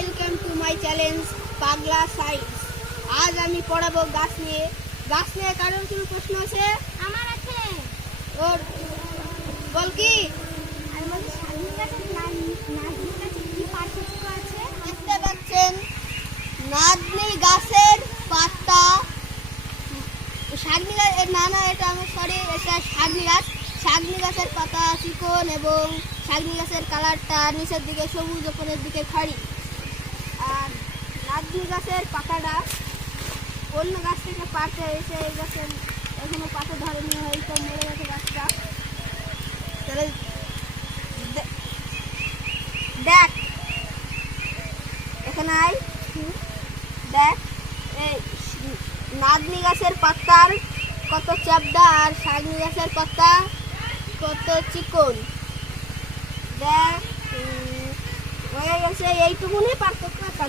Welcome to my challenge পাগলা science. আজ আমি পড়াবো গাছ নিয়ে। গাছ নিয়ে কারোর কোনো প্রশ্ন আছে? আমার আছে। ওর বল কি? আর বলি শালগম গাছের নাজনি গাছের কি পার্থক্য আছে? দেখতে পাচ্ছেন নাজনি গাছের পাতা, শাগনি গাছ এটা আমার সরি, এটা শাগনি গাছ। শাগনি গাছের পাতা চিকন এবং শাগনি গাছের কালারটা নিচের দিকে সবুজ, উপরের দিকে খড়ি। আর নাজনি গাছের পাতাটা অন্য গাছ থেকে পাতে এসে এই গাছের এখনো পাতা ধরেনি, হয়তো মরে গেছে গাছটা। তাহলে দেখ এখানে আয়, দেখ এই নাজনি গাছের পাতার কত চ্যাপটা আর শাগনি গাছের পাতা কত চিকন। দেখ হয়ে গেছে, এইটুকুনি পার্থক্য আছে।